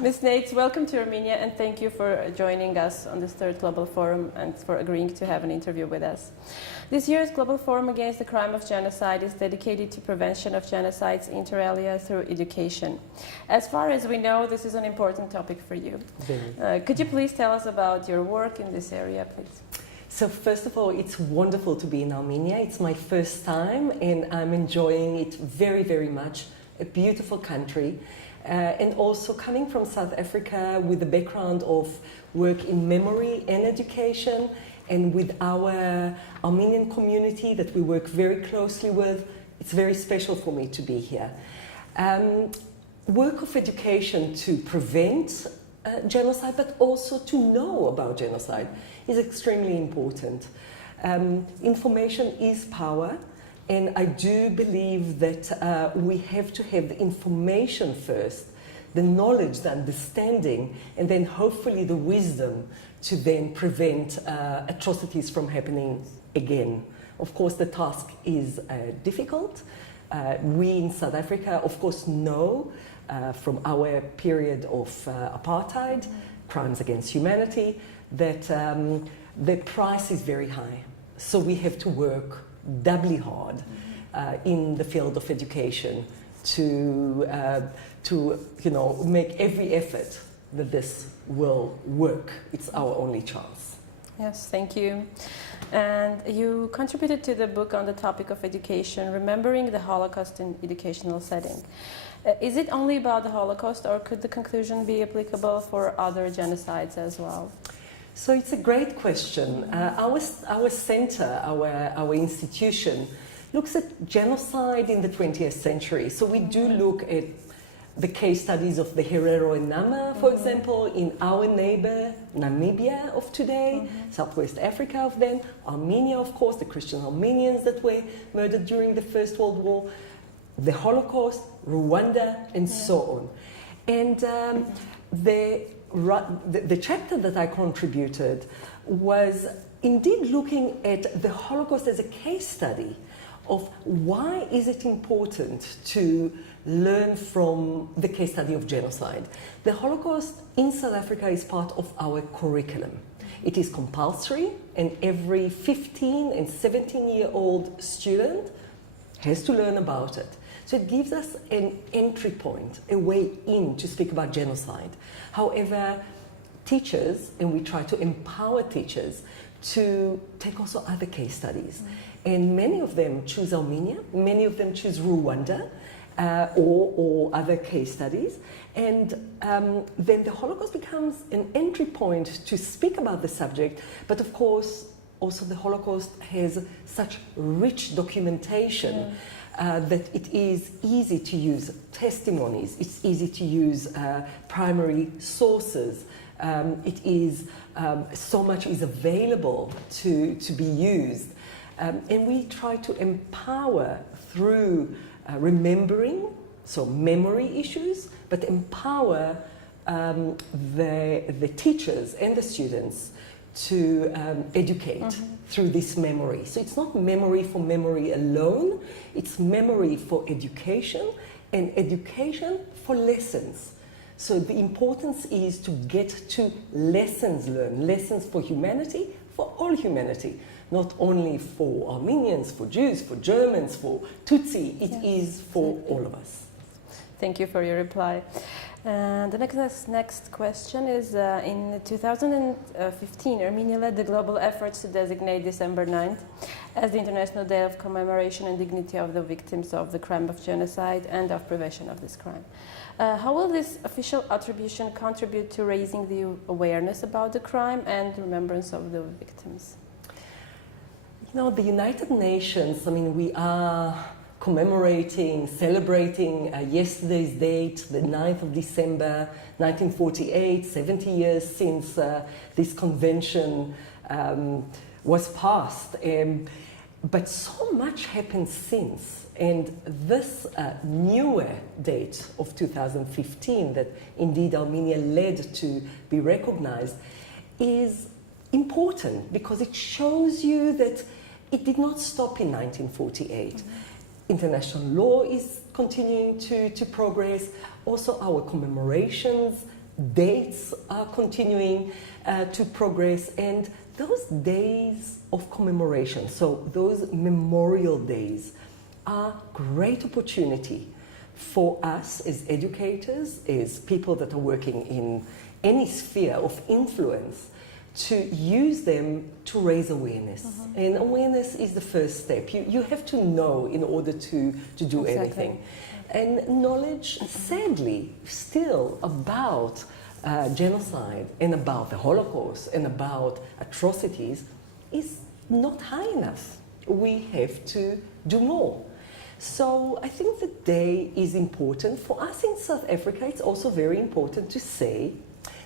Ms. Nates, welcome to Armenia and thank you for joining us on this third Global Forum and for agreeing to have an interview with us. This year's Global Forum Against the Crime of Genocide is dedicated to prevention of genocides inter alia through education. As far as we know, this is an important topic for you. Could you please tell us about your work in this area, please? So first of all, it's wonderful to be in Armenia. It's my first time and I'm enjoying it very, very much. A beautiful country. And also coming from South Africa with the background of work in memory and education, and with our Armenian community that we work very closely with, it's very special for me to be here. Work of education to prevent genocide, but also to know about genocide is extremely important. Information is power. And I do believe that we have to have the information first, the knowledge, the understanding, and then hopefully the wisdom to then prevent atrocities from happening again. Of course, the task is difficult. We in South Africa, of course, know from our period of apartheid, crimes against humanity, that the price is very high. So we have to work doubly hard in the field of education to make every effort that this will work. It's our only chance. Yes, thank you. And you contributed to the book on the topic of education, Remembering the Holocaust in Educational Setting. Is it only about the Holocaust, or could the conclusion be applicable for other genocides as well? So it's a great question. Our center, our institution, looks at genocide in the 20th century. So we do look at the case studies of the Herero and Nama, for example, in our neighbor Namibia of today, Southwest Africa of then, Armenia, of course, the Christian Armenians that were murdered during the First World War, the Holocaust, Rwanda, and so on. And the chapter that I contributed was indeed looking at the Holocaust as a case study of why is it important to learn from the case study of genocide. The Holocaust in South Africa is part of our curriculum. It is compulsory, and every 15 and 17-year-old student has to learn about it. So it gives us an entry point, a way in to speak about genocide. However, teachers, and we try to empower teachers to take also other case studies. And many of them choose Armenia, many of them choose Rwanda, or other case studies. And then the Holocaust becomes an entry point to speak about the subject. But of course, also the Holocaust has such rich documentation that it is easy to use testimonies, it's easy to use primary sources. It is, so much is available to be used. And we try to empower through remembering, so memory issues, but empower the teachers and the students to educate through this memory. So it's not memory for memory alone, it's memory for education and education for lessons. So the importance is to get to lessons learned, lessons for humanity, for all humanity, not only for Armenians, for Jews, for Germans, for Tutsi, it is for all of us. Thank you for your reply. The next question is, in 2015, Armenia led the global efforts to designate December 9th as the International Day of Commemoration and Dignity of the Victims of the Crime of Genocide and of Prevention of this crime. How will this official attribution contribute to raising the awareness about the crime and remembrance of the victims? You know, the United Nations, I mean, we are commemorating, celebrating yesterday's date, the 9th of December 1948, 70 years since this convention was passed. But so much happened since. And this newer date of 2015 that indeed Armenia led to be recognized is important because it shows you that it did not stop in 1948. International law is continuing to progress. Also our commemorations dates are continuing to progress, and those days of commemoration, so those memorial days, are great opportunity for us as educators, as people that are working in any sphere of influence, to use them to raise awareness. And awareness is the first step. You have to know in order to do anything. And knowledge, sadly, still about genocide and about the Holocaust and about atrocities is not high enough. We have to do more. So I think the day is important. For us in South Africa, it's also very important to say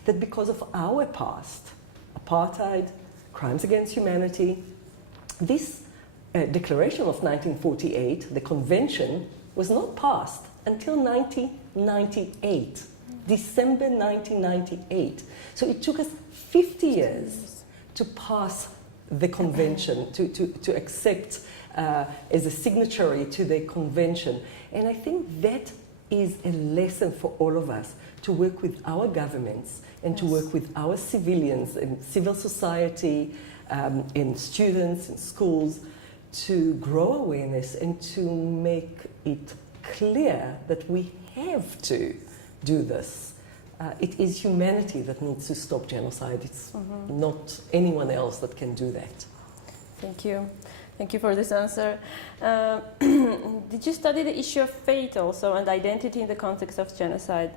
that because of our past, apartheid, crimes against humanity, this declaration of 1948, the convention, was not passed until 1998, December 1998. So it took us 50 years to pass the convention, to accept as a signatory to the convention. And I think that is a lesson for all of us, to work with our governments and to work with our civilians and civil society and students in schools to grow awareness and to make it clear that we have to do this. It is humanity that needs to stop genocide. It's not anyone else that can do that. Thank you. Thank you for this answer. Did you study the issue of fate also and identity in the context of genocide,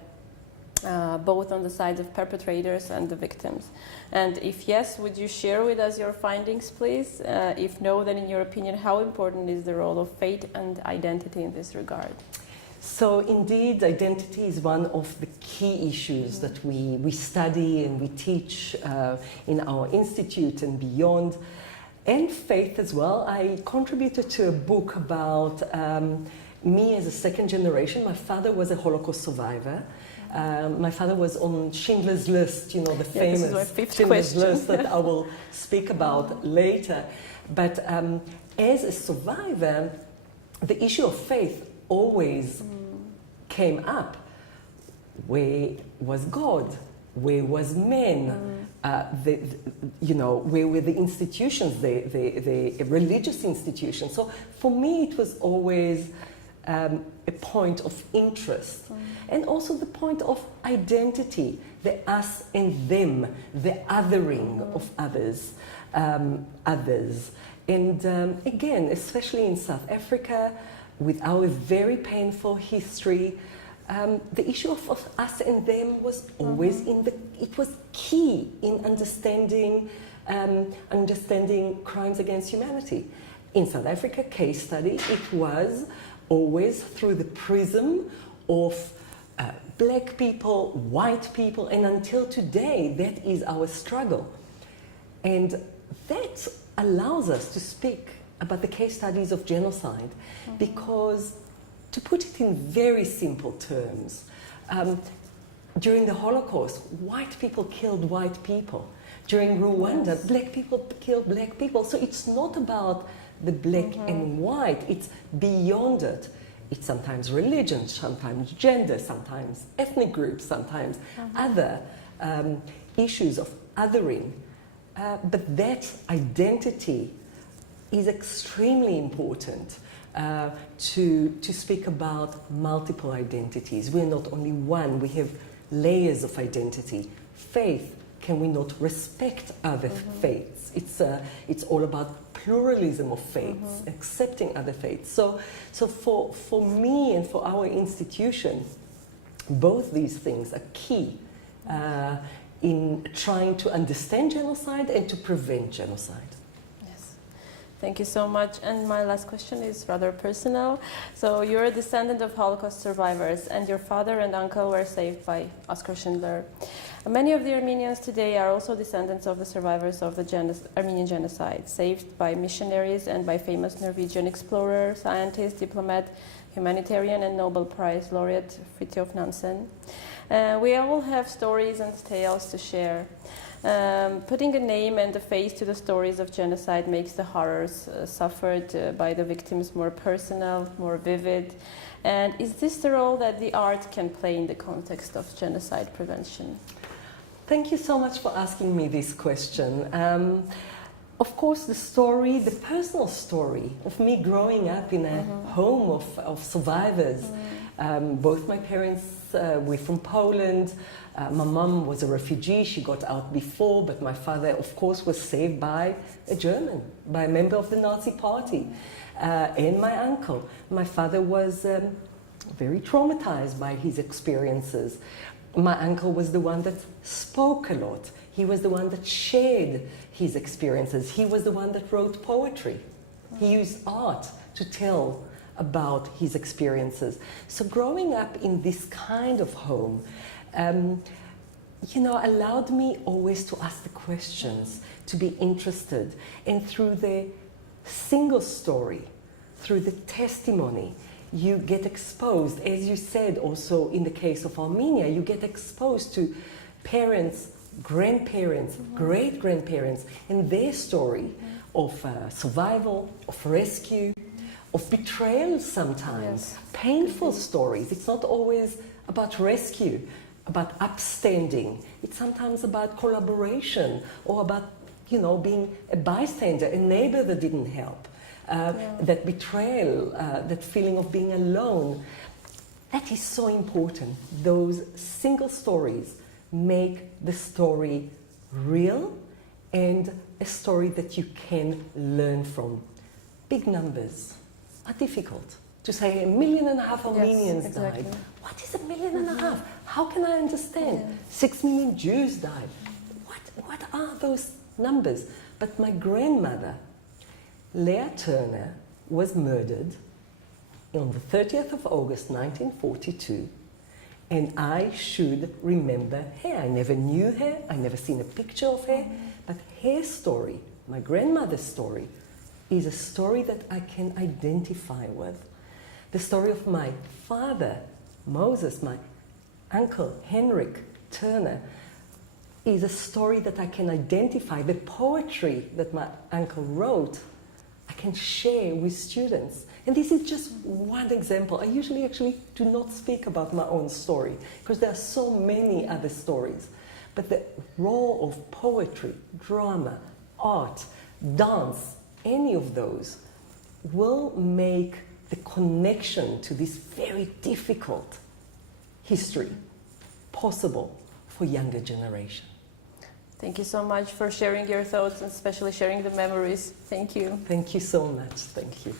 both on the side of perpetrators and the victims? And if yes, would you share with us your findings, please? If no, then in your opinion, how important is the role of fate and identity in this regard? So indeed, identity is one of the key issues that we study and we teach in our institute and beyond. And faith as well. I contributed to a book about me as a second generation. My father was a Holocaust survivor. My father was on Schindler's List, you know, the famous Schindler's List that I will speak about later. But as a survivor, the issue of faith always came up. Where was God? Where was man? Where were the institutions, the religious institutions? So for me, it was always a point of interest. And also the point of identity, the us and them, the othering of others. And again, especially in South Africa, with our very painful history, the issue of us and them was always it was key in understanding crimes against humanity. In South Africa case study, it was always through the prism of black people, white people, and until today, that is our struggle. And that allows us to speak about the case studies of genocide, because to put it in very simple terms, during the Holocaust, white people killed white people. During Rwanda, black people killed black people. So it's not about the black and white, it's beyond it. It's sometimes religion, sometimes gender, sometimes ethnic groups, sometimes other issues of othering. But that identity is extremely important. To speak about multiple identities. We're not only one, we have layers of identity. Faith, can we not respect other faiths? It's all about pluralism of faiths, accepting other faiths. So for me and for our institution, both these things are key in trying to understand genocide and to prevent genocide. Thank you so much. And my last question is rather personal. So you're a descendant of Holocaust survivors, and your father and uncle were saved by Oskar Schindler. Many of the Armenians today are also descendants of the survivors of the Armenian genocide, saved by missionaries and by famous Norwegian explorer, scientist, diplomat, humanitarian and Nobel Prize laureate Fridtjof Nansen. We all have stories and tales to share. Putting a name and a face to the stories of genocide makes the horrors suffered by the victims more personal, more vivid. And is this the role that the art can play in the context of genocide prevention? Thank you so much for asking me this question. Of course, the personal story of me growing up in a home of survivors. Both my parents were from Poland. My mum was a refugee. She got out before, but my father, of course, was saved by a German, by a member of the Nazi party. And my uncle. My father was very traumatized by his experiences. My uncle was the one that spoke a lot. He was the one that shared his experiences. He was the one that wrote poetry. He used art to tell about his experiences. So growing up in this kind of home, allowed me always to ask the questions, to be interested. And through the single story, through the testimony, you get exposed, as you said also in the case of Armenia, you get exposed to parents, grandparents, great-grandparents, and their story of survival, of rescue, of betrayal sometimes, painful stories. It's not always about rescue, about upstanding. It's sometimes about collaboration or about, being a bystander, a neighbor that didn't help. That betrayal, that feeling of being alone, that is so important. Those single stories make the story real and a story that you can learn from. Big numbers are difficult. To say 1.5 million Armenians died. What is 1.5 million? How can I understand? 6 million Jews died. What are those numbers? But my grandmother, Leah Turner, was murdered on the 30th of August 1942, and I should remember her. I never knew her, I never seen a picture of her, but her story, my grandmother's story, is a story that I can identify with. The story of my father, Moses, my uncle, Henrik Turner, is a story that I can identify. The poetry that my uncle wrote, I can share with students. And this is just one example. I usually actually do not speak about my own story because there are so many other stories. But the role of poetry, drama, art, dance, any of those will make the connection to this very difficult history possible for younger generation. Thank you so much for sharing your thoughts and especially sharing the memories. Thank you. Thank you so much. Thank you.